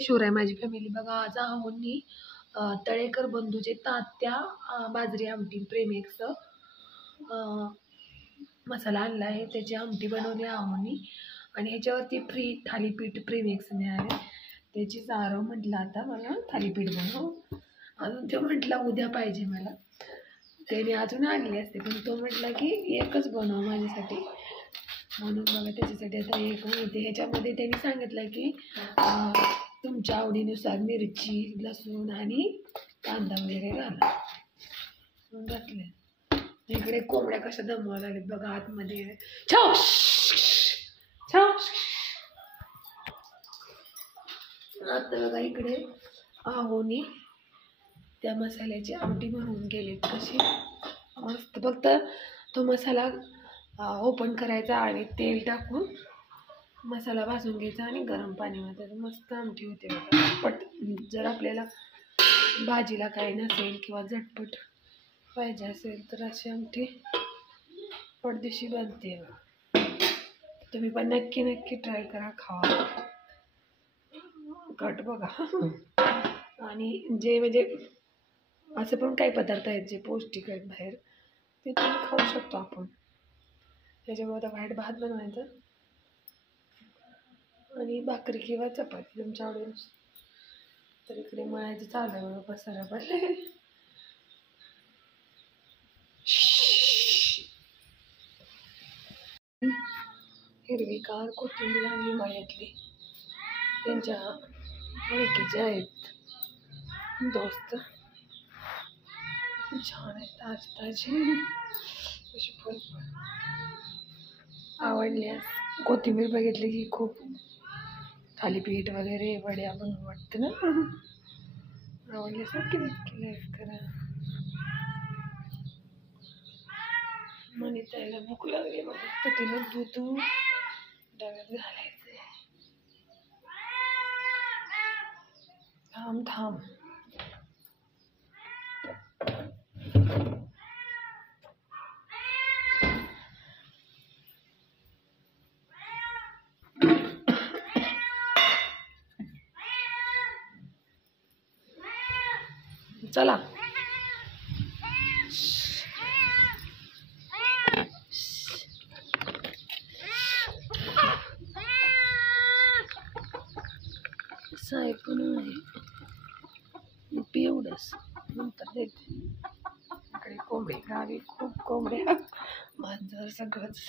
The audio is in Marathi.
शिवराय माझी फॅमिली बघा. आज आहोंनी तळेकर बंधूचे तात्या बाजरी आमटी प्रेमिक्स मसाला आणला आहे. त्याची आमटी बनवली आहोंनी आणि ह्याच्यावरती फ्री थालीपीठ प्रेमिक्स मिळाले. त्याची चारव म्हटलं आता मला थालीपीठ बनव. अजून तो म्हटला उद्या पाहिजे मला. त्याने अजून आणले असते पण तो म्हटला की एकच बनव माझ्यासाठी. म्हणून बघा त्याच्यासाठी आता एक मिळते. ह्याच्यामध्ये त्यांनी सांगितलं की तुमच्या आवडीनुसार मिरची, लसूण आणि कांदा वगैरे घाला. घातले. इकडे कोंबड्या कशा दमवायला लागलेत बघा आतमध्ये. छाव छाव. आता बघा इकडे आहोनी त्या मसाल्याची आमटी बनवून गेलीत कशी मस्त. फक्त तो मसाला ओपन करायचा आणि तेल टाकून मसाला भाजून घ्यायचा आणि गरम पाणीमध्ये मस्त आमटी होते बघा. पट जर आपल्याला भाजीला काही नसेल किंवा झटपट पाहिजे असेल तर अशी आमटी पटदिशी बनते. तुम्ही पण नक्की नक्की ट्राय करा, खावा. कट बघा. आणि जे म्हणजे असं पण काही पदार्थ आहेत जे पौष्टिक आहेत बाहेर, ते तुम्ही खाऊ शकतो आपण. त्याच्यामुळे आता व्हाईट भात बनवायचा आणि भाकरी किंवा चपाती तुमच्या आवडून. तर इकडे मळायचं चालू आहे पसारा पडले. हिरवीगार कोथिंबीर आणली मळ्यातली. त्यांच्या ओळखीचे आहेत दोस्त, छान आहे ताजी ताजी. अशी फुल आवडल्यास कोथिंबीर बघितली की खूप थालीपीठ वगैरे वड्या बनवून वाटते ना. आवडल्यासारखी नक्की लाईक करा. म्हणे त्याला भूक लागली बघा तर तिला दूध डब्यात घालायचंय. थांब थांब. चला साय पण आहे एवढंच नंतर देते. इकडे कोंबडी गावी खूप कोंबड्या मांजर सगळंच.